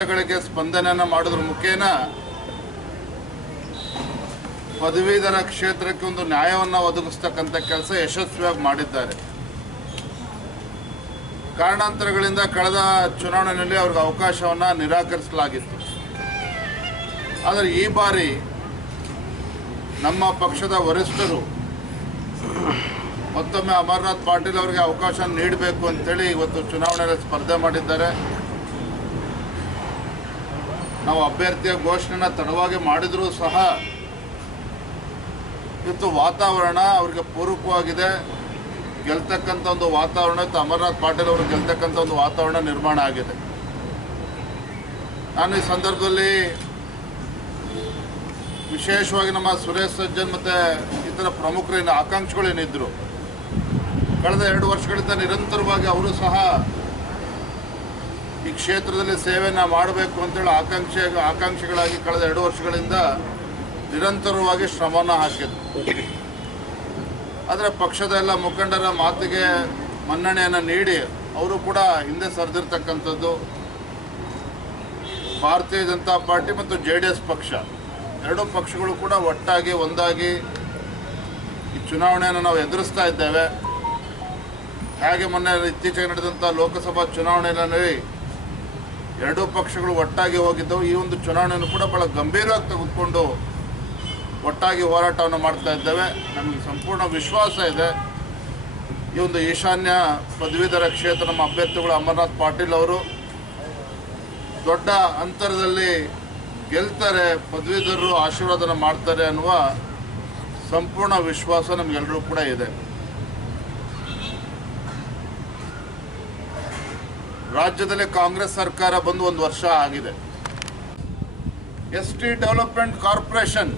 ಗಳಿಗೆ ಸ್ಪಂದನೆಯನ್ನು ಮಾಡೋದ್ರ ಮುಖೇನ ಪದವೀಧರ ಕ್ಷೇತ್ರಕ್ಕೆ ಒಂದು ನ್ಯಾಯವನ್ನು ಒದಗಿಸ್ತಕ್ಕಂಥ ಕೆಲಸ ಯಶಸ್ವಿಯಾಗಿ ಮಾಡಿದ್ದಾರೆ. ಕಾರಣಾಂತರಗಳಿಂದ ಕಳೆದ ಚುನಾವಣೆಯಲ್ಲಿ ಅವ್ರಿಗೆ ಅವಕಾಶವನ್ನು ನಿರಾಕರಿಸಲಾಗಿತ್ತು. ಆದರೆ ಈ ಬಾರಿ ನಮ್ಮ ಪಕ್ಷದ ವರಿಷ್ಠರು ಮತ್ತೊಮ್ಮೆ ಅಮರನಾಥ್ ಪಾಟೀಲ್ ಅವರಿಗೆ ಅವಕಾಶ ನೀಡಬೇಕು ಅಂತೇಳಿ ಇವತ್ತು ಚುನಾವಣೆಯಲ್ಲಿ ಸ್ಪರ್ಧೆ ಮಾಡಿದ್ದಾರೆ. ನಾವು ಅಭ್ಯರ್ಥಿಯ ಘೋಷಣೆನ ತಡವಾಗಿ ಮಾಡಿದರೂ ಸಹ ಇವತ್ತು ವಾತಾವರಣ ಅವರಿಗೆ ಪೂರಕವಾಗಿದೆ. ಗೆಲ್ತಕ್ಕಂಥ ಒಂದು ವಾತಾವರಣ, ಅಮರನಾಥ್ ಪಾಟೀಲ್ ಅವರು ಗೆಲ್ತಕ್ಕಂಥ ಒಂದು ವಾತಾವರಣ ನಿರ್ಮಾಣ ಆಗಿದೆ. ನಾನು ಈ ಸಂದರ್ಭದಲ್ಲಿ ವಿಶೇಷವಾಗಿ ನಮ್ಮ ಸುರೇಶ್ ಸಜ್ಜನ್ ಮತ್ತು ಇತರ ಪ್ರಮುಖರೇನು ಆಕಾಂಕ್ಷಿಗಳೇನಿದ್ದರು, ಕಳೆದ 2 ವರ್ಷಗಳಿಂದ ನಿರಂತರವಾಗಿ ಅವರು ಸಹ ಈ ಕ್ಷೇತ್ರದಲ್ಲಿ ಸೇವೆಯನ್ನು ಮಾಡಬೇಕು ಅಂತೇಳಿ ಆಕಾಂಕ್ಷಿಗಳಾಗಿ ಕಳೆದ 2 ವರ್ಷಗಳಿಂದ ನಿರಂತರವಾಗಿ ಶ್ರಮವನ್ನು ಹಾಕಿದ್ರು. ಆದರೆ ಪಕ್ಷದ ಎಲ್ಲ ಮುಖಂಡರ ಮಾತಿಗೆ ಮನ್ನಣೆಯನ್ನು ನೀಡಿ ಅವರು ಕೂಡ ಹಿಂದೆ ಸರಿದಿರ್ತಕ್ಕಂಥದ್ದು. ಭಾರತೀಯ ಜನತಾ ಪಾರ್ಟಿ ಮತ್ತು JDS ಪಕ್ಷ, 2 ಪಕ್ಷಗಳು ಕೂಡ ಒಟ್ಟಾಗಿ ಒಂದಾಗಿ ಈ ಚುನಾವಣೆಯನ್ನು ನಾವು ಎದುರಿಸ್ತಾ ಇದ್ದೇವೆ. ಹಾಗೆ ಮೊನ್ನೆ ಇತ್ತೀಚೆಗೆ ನಡೆದಂಥ ಲೋಕಸಭಾ ಚುನಾವಣೆಯಲ್ಲಿ 2 ಪಕ್ಷಗಳು ಒಟ್ಟಾಗಿ ಹೋಗಿದ್ದವು. ಈ ಒಂದು ಚುನಾವಣೆಯನ್ನು ಕೂಡ ಬಹಳ ಗಂಭೀರವಾಗಿ ತೆಗೆದುಕೊಂಡು ಒಟ್ಟಾಗಿ ಹೋರಾಟವನ್ನು ಮಾಡ್ತಾ ಇದ್ದೇವೆ. ನಮಗೆ ಸಂಪೂರ್ಣ ವಿಶ್ವಾಸ ಇದೆ, ಈ ಒಂದು ಈಶಾನ್ಯ ಪದವೀಧರ ಕ್ಷೇತ್ರ ನಮ್ಮ ಅಭ್ಯರ್ಥಿಗಳು ಅಮರನಾಥ್ ಪಾಟೀಲ್ ಅವರು ದೊಡ್ಡ ಅಂತರದಲ್ಲಿ ಗೆಲ್ತಾರೆ, ಪದವೀಧರರು ಆಶೀರ್ವಾದನ ಮಾಡ್ತಾರೆ ಅನ್ನುವ ಸಂಪೂರ್ಣ ವಿಶ್ವಾಸ ನಮಗೆಲ್ಲರೂ ಕೂಡ ಇದೆ. ರಾಜ್ಯದಲ್ಲಿ ಕಾಂಗ್ರೆಸ್ ಸರ್ಕಾರ ಬಂದು 1 ವರ್ಷ ಆಗಿದೆ. ST ಡೆವಲಪ್ಮೆಂಟ್ ಕಾರ್ಪೊರೇಷನ್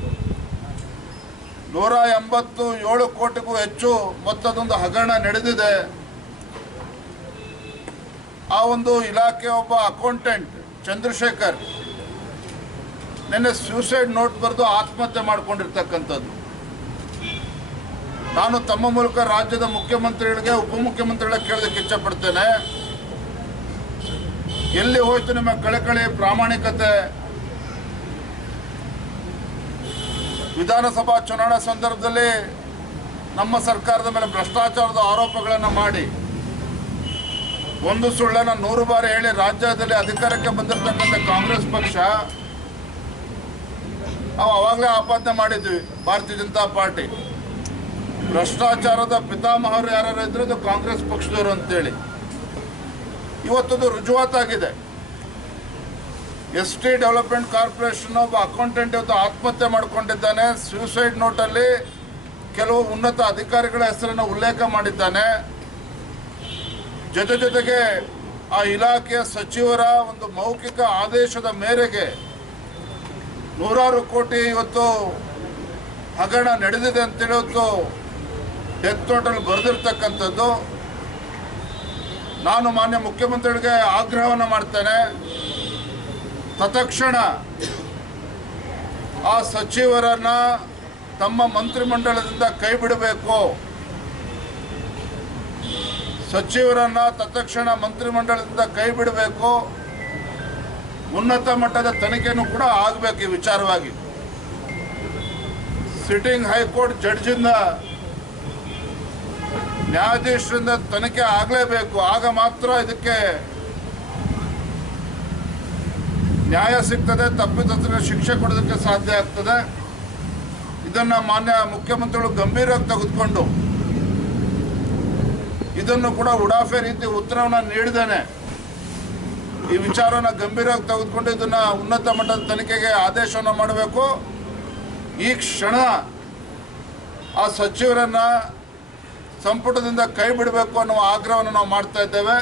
187 ಕೋಟಿಗೂ ಹೆಚ್ಚು ಮೊತ್ತದೊಂದು ಹಗರಣ ನಡೆದಿದೆ. ಆ ಒಂದು ಇಲಾಖೆ ಒಬ್ಬ ಅಕೌಂಟೆಂಟ್ ಚಂದ್ರಶೇಖರ್ ನಿನ್ನೆ ಸೂಸೈಡ್ ನೋಟ್ ಬರೆದು ಆತ್ಮಹತ್ಯೆ ಮಾಡಿಕೊಂಡಿರ್ತಕ್ಕಂಥದ್ದು. ನಾನು ತಮ್ಮ ಮೂಲಕ ರಾಜ್ಯದ ಮುಖ್ಯಮಂತ್ರಿಗಳಿಗೆ, ಉಪಮುಖ್ಯಮಂತ್ರಿಗಳಿಗೆ ಕೇಳೋದಕ್ಕೆ ಇಚ್ಛಪಡ್ತೇನೆ, ಎಲ್ಲಿ ಹೋಯ್ತು ನಿಮ್ಮ ಕಳಕಳಿ, ಪ್ರಾಮಾಣಿಕತೆ? ವಿಧಾನಸಭಾ ಚುನಾವಣಾ ಸಂದರ್ಭದಲ್ಲಿ ನಮ್ಮ ಸರ್ಕಾರದ ಮೇಲೆ ಭ್ರಷ್ಟಾಚಾರದ ಆರೋಪಗಳನ್ನು ಮಾಡಿ, ಒಂದು ಸುಳ್ಳನ್ನು 100 ಬಾರಿ ಹೇಳಿ ರಾಜ್ಯದಲ್ಲಿ ಅಧಿಕಾರಕ್ಕೆ ಬಂದಿರತಕ್ಕಂಥ ಕಾಂಗ್ರೆಸ್ ಪಕ್ಷ, ನಾವು ಅವಾಗಲೇ ಆಪಾದನೆ ಮಾಡಿದ್ವಿ, ಭಾರತೀಯ ಜನತಾ ಪಾರ್ಟಿ ಭ್ರಷ್ಟಾಚಾರದ ಪಿತಾಮಹರು ಯಾರು ಇದ್ರು ಅದು ಕಾಂಗ್ರೆಸ್ ಪಕ್ಷದವರು ಅಂತೇಳಿ. ಇವತ್ತದು ರುಜುವಾತಾಗಿದೆ. ST ಡೆವಲಪ್ಮೆಂಟ್ ಕಾರ್ಪೊರೇಷನ್ ಒಬ್ಬ ಅಕೌಂಟೆಂಟ್ ಇವತ್ತು ಆತ್ಮಹತ್ಯೆ ಮಾಡಿಕೊಂಡಿದ್ದಾನೆ. ಸೂಸೈಡ್ ನೋಟಲ್ಲಿ ಕೆಲವು ಉನ್ನತ ಅಧಿಕಾರಿಗಳ ಹೆಸರನ್ನು ಉಲ್ಲೇಖ ಮಾಡಿದ್ದಾನೆ. ಜೊತೆಗೆ ಆ ಇಲಾಖೆಯ ಸಚಿವರ ಒಂದು ಮೌಖಿಕ ಆದೇಶದ ಮೇರೆಗೆ 100 ಕೋಟಿ ಇವತ್ತು ಹಗರಣ ನಡೆದಿದೆ ಅಂತೇಳಿ ಇವತ್ತು ಡೆತ್ ನೋಟಲ್ಲಿ ಬರೆದಿರ್ತಕ್ಕಂಥದ್ದು. ನಾನು ಮಾನ್ಯ ಮುಖ್ಯಮಂತ್ರಿಗಳಿಗೆ ಆಗ್ರಹವನ್ನು ಮಾಡ್ತೇನೆ, ತತ್ಕ್ಷಣ ಆ ಸಚಿವರನ್ನ ತಮ್ಮ ಮಂತ್ರಿಮಂಡಲದಿಂದ ಕೈ ಬಿಡಬೇಕು. ಸಚಿವರನ್ನ ತತ್ಕ್ಷಣ ಮಂತ್ರಿಮಂಡಲದಿಂದ ಕೈ ಬಿಡಬೇಕು. ಉನ್ನತ ಮಟ್ಟದ ತನಿಖೆನೂ ಕೂಡ ಆಗಬೇಕು ಈ ವಿಚಾರವಾಗಿ. ಸಿಟ್ಟಿಂಗ್ ಹೈಕೋರ್ಟ್ ಜಡ್ಜಿಂದ, ನ್ಯಾಯಾಧೀಶರಿಂದ ತನಿಖೆ ಆಗಲೇಬೇಕು. ಆಗ ಮಾತ್ರ ಇದಕ್ಕೆ ನ್ಯಾಯ ಸಿಗ್ತದೆ, ತಪ್ಪಿತಸ್ಥರಿಗೆ ಶಿಕ್ಷೆ ಕೊಡೋದಕ್ಕೆ ಸಾಧ್ಯ ಆಗ್ತದೆ. ಇದನ್ನು ಮಾನ್ಯ ಮುಖ್ಯಮಂತ್ರಿಗಳು ಗಂಭೀರವಾಗಿ ತೆಗೆದುಕೊಂಡು ಇದನ್ನು ಕೂಡ ಉಡಾಫೆ ರೀತಿ ಉತ್ತರವನ್ನು ನೀಡಿದ್ದೇನೆ. ಈ ವಿಚಾರವನ್ನು ಗಂಭೀರವಾಗಿ ತೆಗೆದುಕೊಂಡು ಇದನ್ನು ಉನ್ನತ ಮಟ್ಟದ ತನಿಖೆಗೆ ಆದೇಶವನ್ನು ಮಾಡಬೇಕು. ಈ ಕ್ಷಣ ಆ ಸಚಿವರನ್ನು ಸಂಪುಟದಿಂದ ಕೈ ಬಿಡಬೇಕು ಅನ್ನುವ ಆಗ್ರಹವನ್ನು ನಾವು ಮಾಡ್ತಾ ಇದ್ದೇವೆ.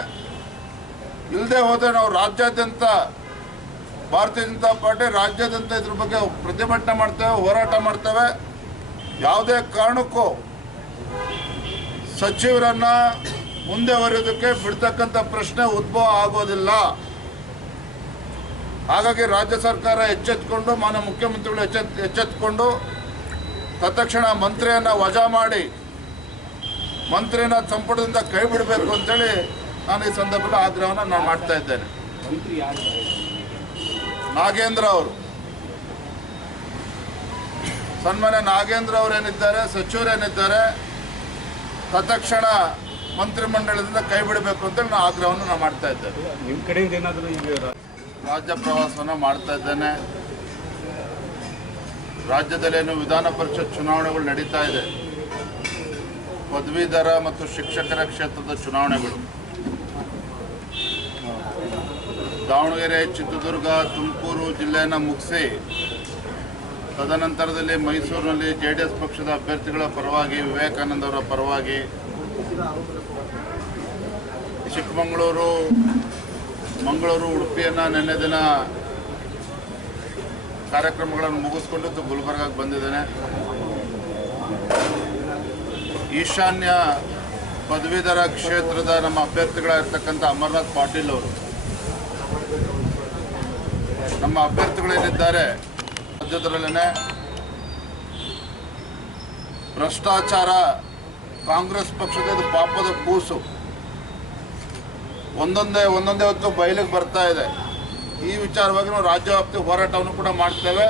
ಇಲ್ಲದೆ ಹೋದರೆ ನಾವು ರಾಜ್ಯಾದ್ಯಂತ, ಭಾರತೀಯ ಜನತಾ ಪಾರ್ಟಿ ರಾಜ್ಯಾದ್ಯಂತ ಇದ್ರ ಬಗ್ಗೆ ಪ್ರತಿಭಟನೆ ಮಾಡ್ತೇವೆ, ಹೋರಾಟ ಮಾಡ್ತೇವೆ. ಯಾವುದೇ ಕಾರಣಕ್ಕೂ ಸಚಿವರನ್ನು ಮುಂದೆ ಬರೆಯೋದಕ್ಕೆ ಬಿಡ್ತಕ್ಕಂಥ ಪ್ರಶ್ನೆ ಉದ್ಭವ ಆಗೋದಿಲ್ಲ. ಹಾಗಾಗಿ ರಾಜ್ಯ ಸರ್ಕಾರ ಎಚ್ಚೆತ್ತುಕೊಂಡು, ಮಾನ್ಯ ಮುಖ್ಯಮಂತ್ರಿಗಳು ಎಚ್ಚೆತ್ತುಕೊಂಡು ತತ್ಕ್ಷಣ ಮಂತ್ರಿಯನ್ನು ವಜಾ ಮಾಡಿ ಮಂತ್ರಿನ ಸಂಪುಟದಿಂದ ಕೈ ಬಿಡಬೇಕು ಅಂತೇಳಿ ನಾನು ಈ ಸಂದರ್ಭದಲ್ಲಿ ಆಗ್ರಹವನ್ನು ನಾನು ಮಾಡ್ತಾ ಇದ್ದೇನೆ. ನಾಗೇಂದ್ರ ಅವರು, ಸನ್ಮಾನ್ಯ ನಾಗೇಂದ್ರ ಅವರೇನಿದ್ದಾರೆ, ಸಚಿವರೇನಿದ್ದಾರೆ, ತತ್ಕ್ಷಣ ಮಂತ್ರಿಮಂಡಲದಿಂದ ಕೈ ಬಿಡಬೇಕು ಅಂತೇಳಿ ನಾವು ಆಗ್ರಹವನ್ನು ನಾವು ಮಾಡ್ತಾ ಇದ್ದೇವೆ. ನಿಮ್ಮ ಕಡೆಯಿಂದ ಏನಾದರೂ ಈಗ ರಾಜ್ಯ ಪ್ರವಾಸವನ್ನು ಮಾಡ್ತಾ ಇದ್ದೇನೆ. ರಾಜ್ಯದಲ್ಲೇನು ವಿಧಾನ ಪರಿಷತ್ ಚುನಾವಣೆಗಳು ನಡೀತಾ ಇದೆ, ಪದವೀಧರ ಮತ್ತು ಶಿಕ್ಷಕರ ಕ್ಷೇತ್ರದ ಚುನಾವಣೆಗಳು. ದಾವಣಗೆರೆ, ಚಿತ್ರದುರ್ಗ, ತುಮಕೂರು ಜಿಲ್ಲೆಯನ್ನು ಮುಗಿಸಿ ತದನಂತರದಲ್ಲಿ ಮೈಸೂರಿನಲ್ಲಿ JDS ಪಕ್ಷದ ಅಭ್ಯರ್ಥಿಗಳ ಪರವಾಗಿ, ವಿವೇಕಾನಂದ ಅವರ ಪರವಾಗಿ, ಚಿಕ್ಕಮಗಳೂರು, ಮಂಗಳೂರು, ಉಡುಪಿಯನ್ನು ನಿನ್ನೆ ದಿನ ಕಾರ್ಯಕ್ರಮಗಳನ್ನು ಮುಗಿಸ್ಕೊಂಡು ಗುಲ್ಬರ್ಗಾಗೆ ಬಂದಿದ್ದೇನೆ. ಈಶಾನ್ಯ ಪದವೀಧರ ಕ್ಷೇತ್ರದ ನಮ್ಮ ಅಭ್ಯರ್ಥಿಗಳಾಗಿರ್ತಕ್ಕಂಥ ಅಮರನಾಥ್ ಪಾಟೀಲ್ ಅವರು, ನಮ್ಮ ಅಭ್ಯರ್ಥಿಗಳೇನಿದ್ದಾರೆ ರಾಜ್ಯದಲ್ಲೇ ಭ್ರಷ್ಟಾಚಾರ ಕಾಂಗ್ರೆಸ್ ಪಕ್ಷದ ಪಾಪದ ಕೂಸು ಒಂದೊಂದೇ ಹೊತ್ತು ಬಯಲಿಗೆ ಬರ್ತಾ ಇದೆ. ಈ ವಿಚಾರವಾಗಿ ನಾವು ರಾಜ್ಯವ್ಯಾಪ್ತಿ ಹೋರಾಟವನ್ನು ಕೂಡ ಮಾಡ್ತೇವೆ.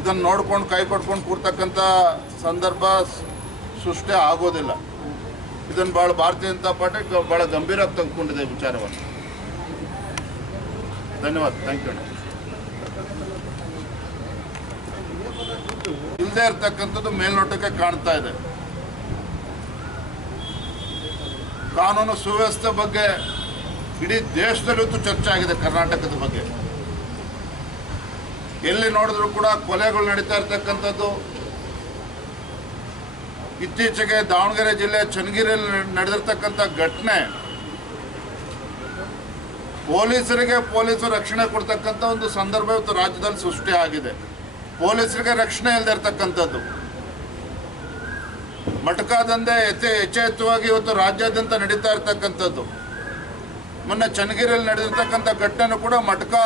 ಇದನ್ನು ನೋಡ್ಕೊಂಡು ಕೈ ಕೊಟ್ಕೊಂಡು ಕೂರ್ತಕ್ಕಂಥ ಸಂದರ್ಭ ಸೃಷ್ಟಿ ಆಗೋದಿಲ್ಲ. ಇದನ್ನು ಭಾರತೀಯ ಜನತಾ ಪಾರ್ಟಿ ಭಾಳ ಗಂಭೀರವಾಗಿ ತೆಗೆದುಕೊಂಡಿದೆ ವಿಚಾರವನ್ನು. ಧನ್ಯವಾದ. Thank you. ಇಲ್ಲದೆ ಇರ್ತಕ್ಕಂಥದ್ದು ಮೇಲ್ನೋಟಕ್ಕೆ ಕಾಣ್ತಾ ಇದೆ. ಕಾನೂನು ಸುವ್ಯವಸ್ಥೆ ಬಗ್ಗೆ ಇಡೀ ದೇಶದಲ್ಲೂ ಚರ್ಚೆ ಆಗಿದೆ. ಕರ್ನಾಟಕದ ಬಗ್ಗೆ ಎಲ್ಲಿ ನೋಡಿದ್ರು ಕೂಡ ಕೊಲೆಗಳು ನಡೀತಾ ಇರ್ತಕ್ಕಂಥದ್ದು. ಇತ್ತೀಚೆಗೆ ದಾವಣಗೆರೆ ಜಿಲ್ಲೆ ಚನ್ನಗಿರಿಯಲ್ಲಿ ನಡೆದಿರ್ತಕ್ಕಂಥ ಘಟನೆ, ಪೊಲೀಸರು ರಕ್ಷಣೆ ಕೊಡ್ತಕ್ಕಂಥ ಒಂದು ಸಂದರ್ಭ ಇವತ್ತು ರಾಜ್ಯದಲ್ಲಿ ಸೃಷ್ಟಿ ಆಗಿದೆ. ಪೊಲೀಸರಿಗೆ ರಕ್ಷಣೆ ಇಲ್ಲದೆ ಇರ್ತಕ್ಕಂಥದ್ದು, ಮಟಕಾ ದಂಧೆ ಯಥೇಚ್ಛವಾಗಿ ಇವತ್ತು ರಾಜ್ಯಾದ್ಯಂತ ನಡೀತಾ ಇರ್ತಕ್ಕಂಥದ್ದು. ಮೊನ್ನೆ ಚನ್ನಗಿರಿಯಲ್ಲಿ ನಡೆದಿರ್ತಕ್ಕಂಥ ಘಟನೆ ಕೂಡ ಮಟಕಾ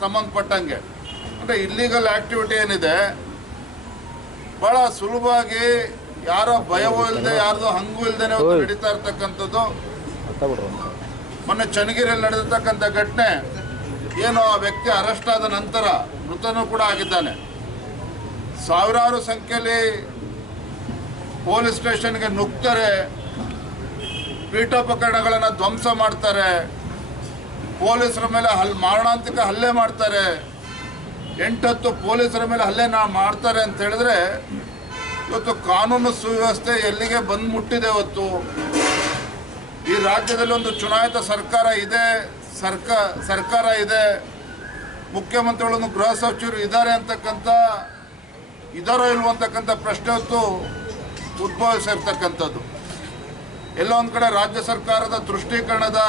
ಸಂಬಂಧಪಟ್ಟಂಗೆ. ಅಂದರೆ ಇಲ್ಲಿಗಲ್ ಆಕ್ಟಿವಿಟಿ ಏನಿದೆ ಭಾಳ ಸುಲಭವಾಗಿ, ಯಾರೋ ಭಯವೂ ಇಲ್ಲದೆ, ಯಾರ್ದು ಹಂಗೂ ಇಲ್ಲದೆ ನಡೀತಾ ಇರ್ತಕ್ಕಂಥದ್ದು. ಮೊನ್ನೆ ಚನ್ನಗಿರಿಯಲ್ಲಿ ನಡೆದಿರ್ತಕ್ಕಂಥ ಘಟನೆ ಏನು, ಆ ವ್ಯಕ್ತಿ ಅರೆಸ್ಟ್ ಆದ ನಂತರ ಮೃತನೂ ಕೂಡ ಆಗಿದ್ದಾನೆ. ಸಾವಿರಾರು ಸಂಖ್ಯೆಯಲ್ಲಿ ಪೊಲೀಸ್ ಸ್ಟೇಷನ್ಗೆ ನುಗ್ತಾರೆ, ಪೀಠೋಪಕರಣಗಳನ್ನು ಧ್ವಂಸ ಮಾಡ್ತಾರೆ, ಪೊಲೀಸರ ಮೇಲೆ ಮಾರಣಾಂತಿಕ ಹಲ್ಲೆ ಮಾಡ್ತಾರೆ, 8-10 ಪೊಲೀಸರ ಮೇಲೆ ಹಲ್ಲೆ ಮಾಡ್ತಾರೆ ಅಂತ ಹೇಳಿದ್ರೆ ಇವತ್ತು ಕಾನೂನು ಸುವ್ಯವಸ್ಥೆ ಎಲ್ಲಿಗೆ ಬಂದು ಮುಟ್ಟಿದೆ. ಇವತ್ತು ಈ ರಾಜ್ಯದಲ್ಲಿ ಒಂದು ಚುನಾಯಿತ ಸರ್ಕಾರ ಇದೆ, ಸರ್ಕಾರ ಇದೆ, ಮುಖ್ಯಮಂತ್ರಿಗಳನ್ನು ಗೃಹ ಸಚಿವರು ಇದ್ದಾರೆ ಅಂತಕ್ಕಂಥ, ಇದಾರೋ ಇಲ್ವೋ ಅಂತಕ್ಕಂಥ ಪ್ರಶ್ನೆ ಹೊತ್ತು ಉದ್ಭವಿಸಿರ್ತಕ್ಕಂಥದ್ದು. ಎಲ್ಲ ಒಂದು ಕಡೆ ರಾಜ್ಯ ಸರ್ಕಾರದ ದೃಷ್ಟೀಕರಣದ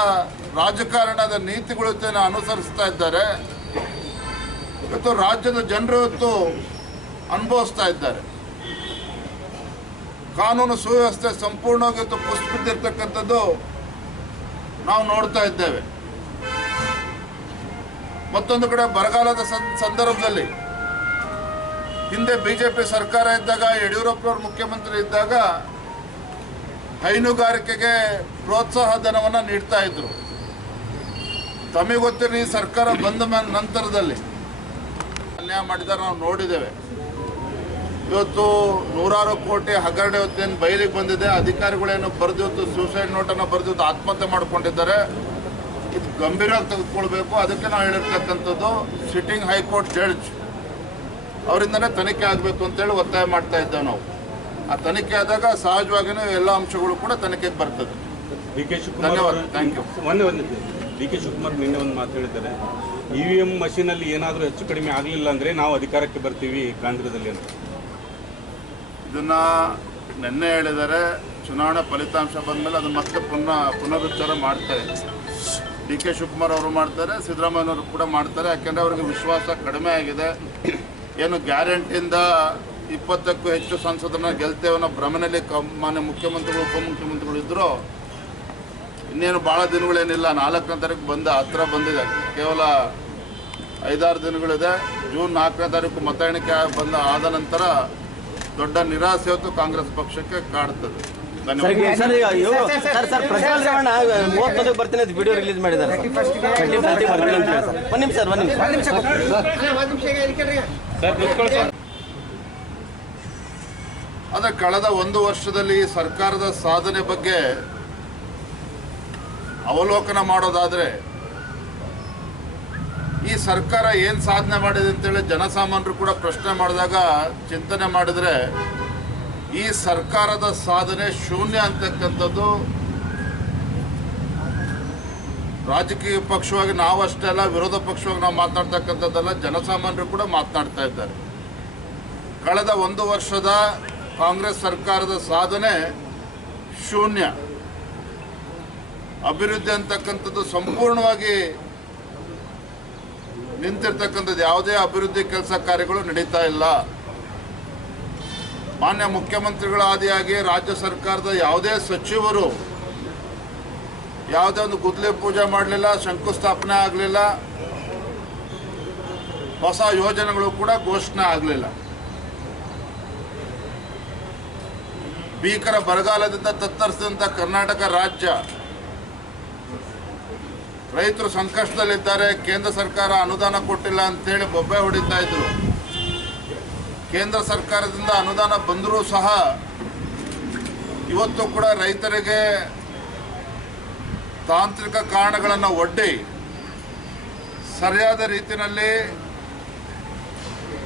ರಾಜಕಾರಣದ ನೀತಿಗಳನ್ನು ಅನುಸರಿಸ್ತಾ ಇದ್ದಾರೆ. ಇವತ್ತು ರಾಜ್ಯದ ಜನರು ಇವತ್ತು ಅನುಭವಿಸ್ತಾ ಇದ್ದಾರೆ. ಕಾನೂನು ಸುವ್ಯವಸ್ಥೆ ಸಂಪೂರ್ಣವಾಗಿ ಇವತ್ತು ಕುಸಿದಿರ್ತಕ್ಕಂಥದ್ದು ನಾವು ನೋಡ್ತಾ ಇದ್ದೇವೆ. ಮತ್ತೊಂದು ಕಡೆ ಬರಗಾಲದ ಸಂದರ್ಭದಲ್ಲಿ ಹಿಂದೆ BJP ಸರ್ಕಾರ ಇದ್ದಾಗ, ಯಡಿಯೂರಪ್ಪನವರು ಮುಖ್ಯಮಂತ್ರಿ ಇದ್ದಾಗ ಹೈನುಗಾರಿಕೆಗೆ ಪ್ರೋತ್ಸಾಹ ಧನವನ್ನು ನೀಡ್ತಾ ಇದ್ರು. ತಮಗೆ ಗೊತ್ತಿರೋ ಈ ಸರ್ಕಾರ ಬಂದ ನಂತರದಲ್ಲಿ ಅನ್ಯಾಯ ಮಾಡಿದ್ದಾರೆ, ನಾವು ನೋಡಿದ್ದೇವೆ. ಇವತ್ತು ನೂರಾರು ಕೋಟಿ ಹಗರಣ ಇವತ್ತೇನು ಬಯಲಿಗೆ ಬಂದಿದೆ. ಅಧಿಕಾರಿಗಳೇನು ಬರೆದು ಇವತ್ತು ಸೂಸೈಡ್ ನೋಟನ್ನು ಬರೆದು ಆತ್ಮಹತ್ಯೆ ಮಾಡಿಕೊಂಡಿದ್ದಾರೆ. ಇದು ಗಂಭೀರವಾಗಿ ತೆಗೆದುಕೊಳ್ಬೇಕು. ಅದಕ್ಕೆ ನಾವು ಹೇಳಿರ್ತಕ್ಕಂಥದ್ದು, ಸಿಟ್ಟಿಂಗ್ ಹೈಕೋರ್ಟ್ ಜಡ್ಜ್ ಅವರಿಂದನೇ ತನಿಖೆ ಆಗಬೇಕು ಅಂತೇಳಿ ಒತ್ತಾಯ ಮಾಡ್ತಾ ಇದ್ದೇವೆ ನಾವು. ಆ ತನಿಖೆ ಆದಾಗ ಸಹಜವಾಗಿಯೂ ಎಲ್ಲ ಅಂಶಗಳು ಕೂಡ ತನಿಖೆಗೆ ಬರ್ತದೆ. ಧನ್ಯವಾದ. Thank you. DK ಶಿವಕುಮಾರ್ ನಿನ್ನೆ ಒಂದು ಮಾತು ಹೇಳಿದ್ದಾರೆ, EVM ಮಷೀನಲ್ಲಿ ಏನಾದರೂ ಹೆಚ್ಚು ಕಡಿಮೆ ಆಗಲಿಲ್ಲ ಅಂದರೆ ನಾವು ಅಧಿಕಾರಕ್ಕೆ ಬರ್ತೀವಿ ಕೇಂದ್ರದಲ್ಲಿ ಅಂತ. ಇದನ್ನು ನಿನ್ನೆ ಹೇಳಿದ್ದಾರೆ. ಚುನಾವಣೆ ಫಲಿತಾಂಶ ಬಂದಮೇಲೆ ಅದನ್ನು ಮತ್ತೆ ಪುನರುಚ್ಚಾರ ಮಾಡ್ತಾರೆ. DK ಶಿವಕುಮಾರ್ ಅವರು ಮಾಡ್ತಾರೆ, ಸಿದ್ದರಾಮಯ್ಯನವರು ಕೂಡ ಮಾಡ್ತಾರೆ. ಯಾಕೆಂದರೆ ಅವರಿಗೆ ವಿಶ್ವಾಸ ಕಡಿಮೆ ಆಗಿದೆ. ಏನು ಗ್ಯಾರಂಟಿಯಿಂದ 20ಕ್ಕೂ ಹೆಚ್ಚು ಸಂಸದರನ್ನ ಗೆಲ್ತೇವೆ ಅನ್ನೋ ಭ್ರಮೆಯಲ್ಲಿ ಮಾನ್ಯ ಮುಖ್ಯಮಂತ್ರಿಗಳು, ಉಪಮುಖ್ಯಮಂತ್ರಿಗಳು ಇದ್ದರು. ಇನ್ನೇನು ಭಾಳ ದಿನಗಳೇನಿಲ್ಲ, 4ನೇ ತಾರೀಕು ಹತ್ತಿರ ಬಂದಿದೆ. ಕೇವಲ 5-6 ದಿನಗಳಿದೆ. ಜೂನ್ 4ನೇ ತಾರೀಕು ಮತ ಎಣಿಕೆ ಆದ ನಂತರ ದೊಡ್ಡ ನಿರಾಸೆ ಹೊತ್ತು ಕಾಂಗ್ರೆಸ್ ಪಕ್ಷಕ್ಕೆ ಕಾಡ್ತದೆ. ಧನ್ಯವಾದ. ಸರ್ ಪ್ರಜ್ವಲ್ ರೇವಣ್ಣ 31ಕ್ಕೆ ಬರ್ತೀನಿ ಅಂತ ವಿಡಿಯೋ ರಿಲೀಸ್ ಮಾಡಿದ್ದಾರೆ ಒಂದು ನಿಮಿಷ ಆದರೆ ಕಳೆದ ಒಂದು ವರ್ಷದಲ್ಲಿ ಸರ್ಕಾರದ ಸಾಧನೆ ಬಗ್ಗೆ ಅವಲೋಕನ ಮಾಡೋದಾದ್ರೆ ಈ ಸರ್ಕಾರ ಏನು ಸಾಧನೆ ಮಾಡಿದೆ ಅಂತೇಳಿ ಜನಸಾಮಾನ್ಯರು ಕೂಡ ಪ್ರಶ್ನೆ ಮಾಡಿದಾಗ ಚಿಂತನೆ ಮಾಡಿದರೆ ಈ ಸರ್ಕಾರದ ಸಾಧನೆ ಶೂನ್ಯ ಅಂತಕ್ಕಂಥದ್ದು ರಾಜಕೀಯ ಪಕ್ಷವಾಗಿ ನಾವು ಅಷ್ಟೇ ಅಲ್ಲ, ವಿರೋಧ ಪಕ್ಷವಾಗಿ ನಾವು ಮಾತನಾಡ್ತಕ್ಕಂಥದ್ದಲ್ಲ, ಜನಸಾಮಾನ್ಯರು ಕೂಡ ಮಾತನಾಡ್ತಾ ಇದ್ದಾರೆ. ಕಳೆದ ಒಂದು ವರ್ಷದ ಕಾಂಗ್ರೆಸ್ ಸರ್ಕಾರದ ಸಾಧನೆ ಶೂನ್ಯ. ಅಭಿವೃದ್ಧಿ ಅಂತಕ್ಕಂಥದ್ದು ಸಂಪೂರ್ಣವಾಗಿ ನಿಂತಿರ್ತಕ್ಕಂಥದ್ದು, ಯಾವುದೇ ಅಭಿವೃದ್ಧಿ ಕೆಲಸ ಕಾರ್ಯಗಳು ನಡೀತಾ ಇಲ್ಲ. ಮಾನ್ಯ ಮುಖ್ಯಮಂತ್ರಿಗಳ ಆದಿಯಾಗಿ ರಾಜ್ಯ ಸರ್ಕಾರದ ಯಾವುದೇ ಸಚಿವರು ಯಾವುದೇ ಒಂದು ಗುದ್ದಲಿ ಪೂಜೆ ಮಾಡಲಿಲ್ಲ, ಶಂಕುಸ್ಥಾಪನೆ ಆಗಲಿಲ್ಲ, ಹೊಸ ಯೋಜನೆಗಳು ಕೂಡ ಘೋಷಣೆ ಆಗಲಿಲ್ಲ. ಭೀಕರ ಬರಗಾಲದಿಂದ ತತ್ತರಿಸಿದಂಥ ಕರ್ನಾಟಕ ರಾಜ್ಯ, ರೈತರು ಸಂಕಷ್ಟದಲ್ಲಿದ್ದಾರೆ, ಕೇಂದ್ರ ಸರ್ಕಾರ ಅನುದಾನ ಕೊಟ್ಟಿಲ್ಲ ಅಂತೇಳಿ ಬೊಬ್ಬೆ ಹೊಡಿತಾ ಇದ್ರು. ಕೇಂದ್ರ ಸರ್ಕಾರದಿಂದ ಅನುದಾನ ಬಂದರೂ ಸಹ ಇವತ್ತು ಕೂಡ ರೈತರಿಗೆ ತಾಂತ್ರಿಕ ಕಾರಣಗಳನ್ನು ಒಡ್ಡಿ ಸರಿಯಾದ ರೀತಿಯಲ್ಲಿ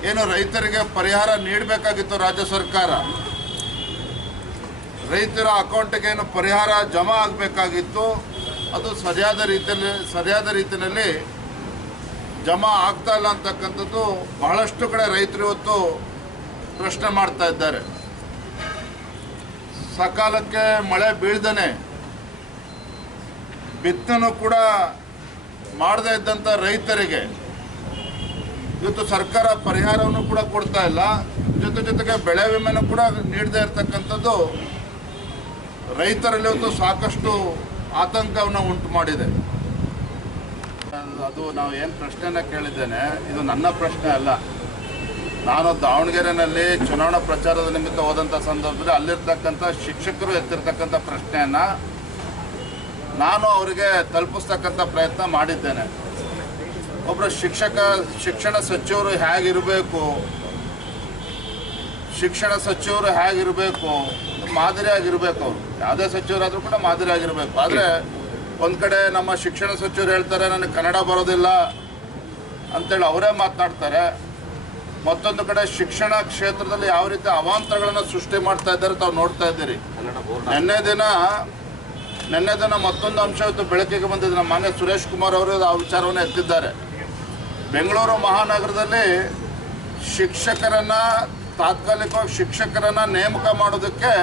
ಏನು ರೈತರಿಗೆ ಪರಿಹಾರ ನೀಡಬೇಕಾಗಿತ್ತು ರಾಜ್ಯ ಸರ್ಕಾರ, ರೈತರ ಅಕೌಂಟ್ಗೆ ಏನು ಪರಿಹಾರ ಜಮಾ ಆಗಬೇಕಾಗಿತ್ತು ಅದು ಸರಿಯಾದ ರೀತಿಯಲ್ಲಿ ಜಮಾ ಆಗ್ತಾ ಇಲ್ಲ ಅಂತಕ್ಕಂಥದ್ದು ಬಹಳಷ್ಟು ಕಡೆ ರೈತರು ಇವತ್ತು ಪ್ರಶ್ನೆ ಮಾಡ್ತಾ ಇದ್ದಾರೆ. ಸಕಾಲಕ್ಕೆ ಮಳೆ ಬೀಳ್ದೇನೆ ಬಿತ್ತನೆ ಕೂಡ ಮಾಡದೇ ಇದ್ದಂಥ ರೈತರಿಗೆ ಇವತ್ತು ಸರ್ಕಾರ ಪರಿಹಾರವನ್ನು ಕೂಡ ಕೊಡ್ತಾ ಇಲ್ಲ, ಜೊತೆಗೆ ಬೆಳೆ ವಿಮೆನೂ ಕೂಡ ನೀಡದೇ ಇರತಕ್ಕಂಥದ್ದು ರೈತರಲ್ಲಿ ಇವತ್ತು ಸಾಕಷ್ಟು ಆತಂಕವನ್ನು ಉಂಟು ಮಾಡಿದೆ. ಅದು ನಾವು ಏನು ಪ್ರಶ್ನೆನ ಕೇಳಿದ್ದೇನೆ, ಇದು ನನ್ನ ಪ್ರಶ್ನೆ ಅಲ್ಲ. ನಾನು ದಾವಣಗೆರೆಯಲ್ಲಿ ಚುನಾವಣಾ ಪ್ರಚಾರದ ನಿಮಿತ್ತ ಹೋದಂಥ ಸಂದರ್ಭದಲ್ಲಿ ಅಲ್ಲಿರ್ತಕ್ಕಂಥ ಶಿಕ್ಷಕರು ಎತ್ತಿರ್ತಕ್ಕಂಥ ಪ್ರಶ್ನೆಯನ್ನು ನಾನು ಅವರಿಗೆ ತಲುಪಿಸ್ತಕ್ಕಂಥ ಪ್ರಯತ್ನ ಮಾಡಿದ್ದೇನೆ. ಒಬ್ಬರು ಶಿಕ್ಷಣ ಸಚಿವರು ಹೇಗಿರಬೇಕು, ಮಾದರಿಯಾಗಿರಬೇಕು. ಅವರು ಯಾವುದೇ ಸಚಿವರಾದರೂ ಕೂಡ ಮಾದರಿಯಾಗಿರಬೇಕು. ಆದರೆ ಒಂದು ಕಡೆ ನಮ್ಮ ಶಿಕ್ಷಣ ಸಚಿವರು ಹೇಳ್ತಾರೆ ನನಗೆ ಕನ್ನಡ ಬರೋದಿಲ್ಲ ಅಂತೇಳಿ ಅವರೇ ಮಾತನಾಡ್ತಾರೆ. ಮತ್ತೊಂದು ಕಡೆ ಶಿಕ್ಷಣ ಕ್ಷೇತ್ರದಲ್ಲಿ ಯಾವ ರೀತಿ ಅವಾಂತರಗಳನ್ನು ಸೃಷ್ಟಿ ಮಾಡ್ತಾ ಇದ್ದಾರೆ ತಾವು ನೋಡ್ತಾ ಇದ್ದೀರಿ. ನಿನ್ನೆ ದಿನ ಮತ್ತೊಂದು ಅಂಶ ಇವತ್ತು ಬೆಳಕಿಗೆ ಬಂದಿದೆ. ನಮ್ಮ ಮಾನ್ಯ ಸುರೇಶ್ ಕುಮಾರ್ ಅವರು ಆ ವಿಚಾರವನ್ನು ಎತ್ತಿದ್ದಾರೆ. ಬೆಂಗಳೂರು ಮಹಾನಗರದಲ್ಲಿ ತಾತ್ಕಾಲಿಕವಾಗಿ ಶಿಕ್ಷಕರನ್ನು ನೇಮಕ ಮಾಡೋದಕ್ಕೆ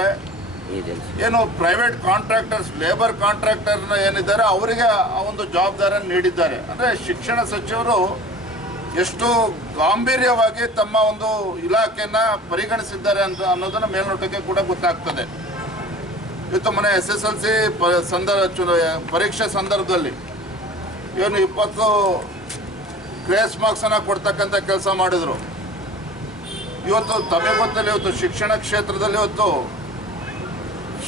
ಏನು ಪ್ರೈವೇಟ್ ಕಾಂಟ್ರಾಕ್ಟರ್ಸ್, ಲೇಬರ್ ಕಾಂಟ್ರಾಕ್ಟರ್ನ ಏನಿದ್ದಾರೆ ಅವರಿಗೆ ಆ ಒಂದು ಜವಾಬ್ದಾರಿಯನ್ನು ನೀಡಿದ್ದಾರೆ. ಅಂದರೆ ಶಿಕ್ಷಣ ಸಚಿವರು ಎಷ್ಟು ಗಾಂಭೀರ್ಯವಾಗಿ ತಮ್ಮ ಒಂದು ಇಲಾಖೆಯನ್ನು ಪರಿಗಣಿಸಿದ್ದಾರೆ ಅನ್ನೋದನ್ನು ಮೇಲ್ನೋಟಕ್ಕೆ ಕೂಡ ಗೊತ್ತಾಗ್ತದೆ. ಇವತ್ತು ಮೊನ್ನೆ SSLC ಪರೀಕ್ಷೆ ಸಂದರ್ಭದಲ್ಲಿ ಏನು 20 ಗ್ರೇಸ್ ಮಾರ್ಕ್ಸನ್ನು ಕೊಡ್ತಕ್ಕಂಥ ಕೆಲಸ ಮಾಡಿದರು. ಇವತ್ತು ತಮಗೆ ಗೊತ್ತಲ್ಲಿ ಇವತ್ತು ಶಿಕ್ಷಣ ಕ್ಷೇತ್ರದಲ್ಲಿ ಇವತ್ತು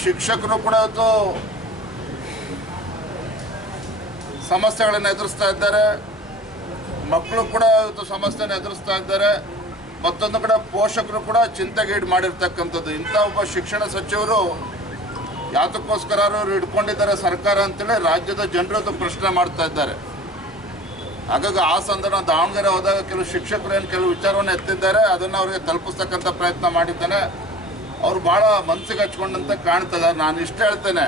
ಶಿಕ್ಷಕರು ಕೂಡ ಇವತ್ತು ಸಮಸ್ಯೆಗಳನ್ನು ಎದುರಿಸ್ತಾ ಇದ್ದಾರೆ, ಮಕ್ಕಳು ಕೂಡ ಇವತ್ತು ಸಮಸ್ಯೆಯನ್ನು ಎದುರಿಸ್ತಾ ಇದ್ದಾರೆ. ಮತ್ತೊಂದು ಕಡೆ ಪೋಷಕರು ಕೂಡ ಚಿಂತೆಗೀಡು ಮಾಡಿರ್ತಕ್ಕಂಥದ್ದು. ಇಂಥ ಒಬ್ಬ ಶಿಕ್ಷಣ ಸಚಿವರು ಯಾತಕ್ಕೋಸ್ಕರ ಅವರು ಹಿಡ್ಕೊಂಡಿದ್ದಾರೆ ಸರ್ಕಾರ ಅಂತೇಳಿ ರಾಜ್ಯದ ಜನರು ಪ್ರಶ್ನೆ ಮಾಡ್ತಾ ಇದ್ದಾರೆ. ಹಾಗಾಗಿ ಆ ಸಂದರ್ಭ ದಾವಣಗೆರೆ ಹೋದಾಗ ಕೆಲವು ಶಿಕ್ಷಕರು ಏನು ಕೆಲವು ವಿಚಾರವನ್ನು ಎತ್ತಿದ್ದಾರೆ, ಅದನ್ನು ಅವರಿಗೆ ತಲುಪಿಸ್ತಕ್ಕಂಥ ಪ್ರಯತ್ನ ಮಾಡಿದ್ದೇನೆ. ಅವರು ಭಾಳ ಮನಸ್ಸಿಗೆ ಹಚ್ಕೊಂಡಂತೆ ಕಾಣ್ತದೆ. ನಾನು ಇಷ್ಟು ಹೇಳ್ತೇನೆ,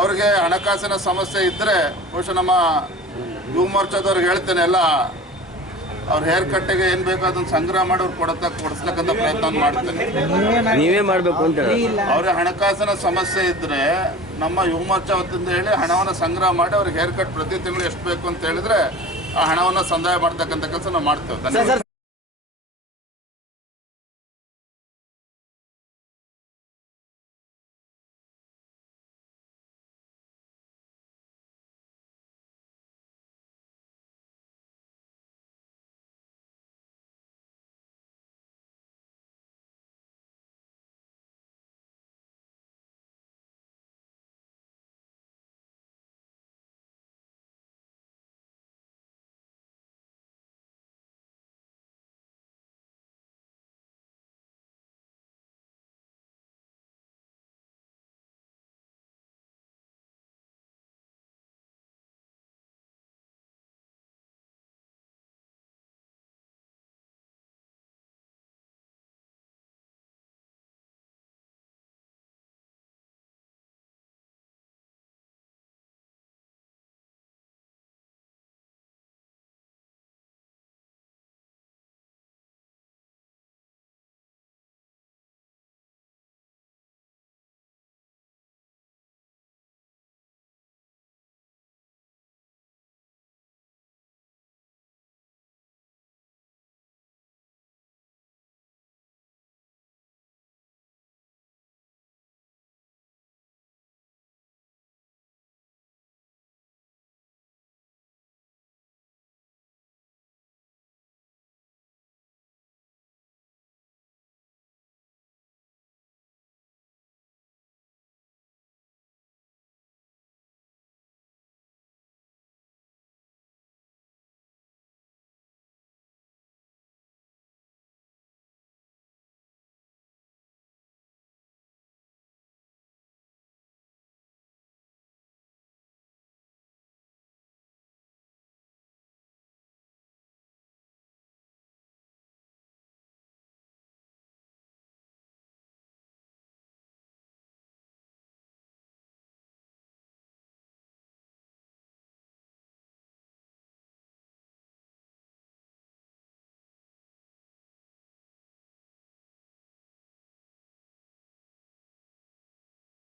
ಅವ್ರಿಗೆ ಹಣಕಾಸಿನ ಸಮಸ್ಯೆ ಇದ್ದರೆ ಬಹುಶಃ ನಮ್ಮ ಯುವ ಮೋರ್ಚಾದವ್ರಿಗೆ ಹೇಳ್ತೇನೆ, ಎಲ್ಲ ಅವ್ರ ಹೇರ್ ಕಟ್ಟಿಗೆ ಏನು ಬೇಕೋ ಅದನ್ನು ಸಂಗ್ರಹ ಮಾಡಿ ಅವ್ರು ಕೊಡಿಸ್ತಕ್ಕಂಥ ಪ್ರಯತ್ನ ಮಾಡ್ತೇನೆ. ನೀವೇ ಮಾಡಬೇಕು ಅಂತ ಅವ್ರಿಗೆ ಹಣಕಾಸಿನ ಸಮಸ್ಯೆ ಇದ್ದರೆ ನಮ್ಮ ಯುವ ಮೋರ್ಚಾ ವತಿಯಿಂದ ಹೇಳಿ ಹಣವನ್ನು ಸಂಗ್ರಹ ಮಾಡಿ ಅವ್ರಿಗೆ ಹೇರ್ ಕಟ್ ಪ್ರತಿ ತಿಂಗಳು ಎಷ್ಟು ಬೇಕು ಅಂತ ಹೇಳಿದ್ರೆ ಆ ಹಣವನ್ನು ಸಂದಾಯ ಮಾಡ್ತಕ್ಕಂಥ ಕೆಲಸ ನಾವು ಮಾಡ್ತೇವೆ.